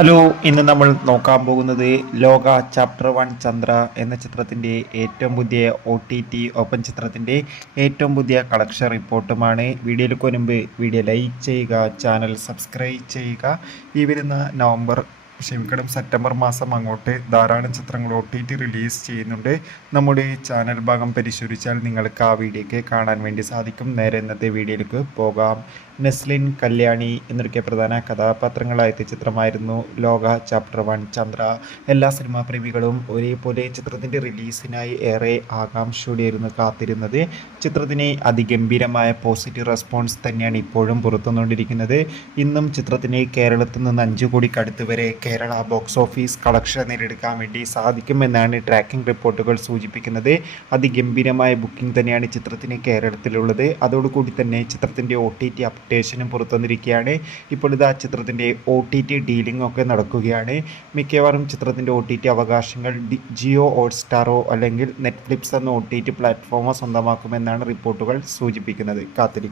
Hello, ഇന്ന് നമ്മൾ നോക്കാൻ പോകുന്നത് ലോക ചാപ്റ്റർ 1 ചന്ദ്ര എന്ന ചിത്രത്തിൻ്റെ ഏറ്റവും പുതിയ OTT ഓപ്പൺ ചിത്രത്തിൻ്റെ ഏറ്റവും പുതിയ കളക്ഷൻ റിപ്പോർട്ടുമാണ്. വീഡിയോയിലേക്ക് മുൻപ് വീഡിയോ ലൈക്ക് ചെയ്യുക, ചാനൽ സബ്സ്ക്രൈബ് ചെയ്യുക. ഈ വരുന്ന സെപ്റ്റംബർ മാസം അങ്ങോട്ട് ധാരാളം ചിത്രങ്ങൾ OTT റിലീസ് ചെയ്യുന്നുണ്ട്. നമ്മുടെ ചാനൽ ഭാഗം പരിശോധിച്ചാൽ നിങ്ങൾക്ക് ആ വീഡിയോയ്ക്ക് കാണാൻ വേണ്ടി സാധിക്കും. നേരെ ഇന്നത്തെ വീഡിയോയിലേക്ക് പോകാം. നെസ്ലിൻ, കല്യാണി എന്നൊക്കെ പ്രധാന കഥാപാത്രങ്ങളായ ചിത്രമായിരുന്നു ലോക ചാപ്റ്റർ 1 ചന്ദ്ര. എല്ലാ സിനിമാ പ്രേമികളും ഒരേപോലെ ചിത്രത്തിൻ്റെ റിലീസിനായി ഏറെ ആകാംക്ഷയോടെയായിരുന്നു കാത്തിരുന്നത്. ചിത്രത്തിന് അതിഗംഭീരമായ പോസിറ്റീവ് റെസ്പോൺസ് തന്നെയാണ് ഇപ്പോഴും പുറത്തുകൊണ്ടിരിക്കുന്നത്. ഇന്നും ചിത്രത്തിന് കേരളത്തിൽ നിന്ന് 5 കോടിക്കടുത്ത് വരെ കേരള ബോക്സ് ഓഫീസ് കളക്ഷൻ നേടിയെടുക്കാൻ വേണ്ടി സാധിക്കുമെന്നാണ് ട്രാക്കിംഗ് റിപ്പോർട്ടുകൾ സൂചിപ്പിക്കുന്നത്. അതിഗംഭീരമായ ബുക്കിംഗ് തന്നെയാണ് ചിത്രത്തിന് കേരളത്തിലുള്ളത്. അതോടുകൂടി തന്നെ ചിത്രത്തിൻ്റെ OTT അപ്ഡേഷനും പുറത്തുവന്നിരിക്കുകയാണ്. ഇപ്പോൾ ഇതാ ചിത്രത്തിൻ്റെ OTT ഡീലിംഗ് ഒക്കെ നടക്കുകയാണ്. മിക്കവാറും ചിത്രത്തിൻ്റെ OTT അവകാശങ്ങൾ ജിയോ ഹോട്ട്സ്റ്റാറോ അല്ലെങ്കിൽ നെറ്റ്ഫ്ലിക്സ് എന്ന OTT പ്ലാറ്റ്ഫോമോ സ്വന്തമാക്കുമെന്നാണ് റിപ്പോർട്ടുകൾ സൂചിപ്പിക്കുന്നത്. കാത്തിരിക്കും.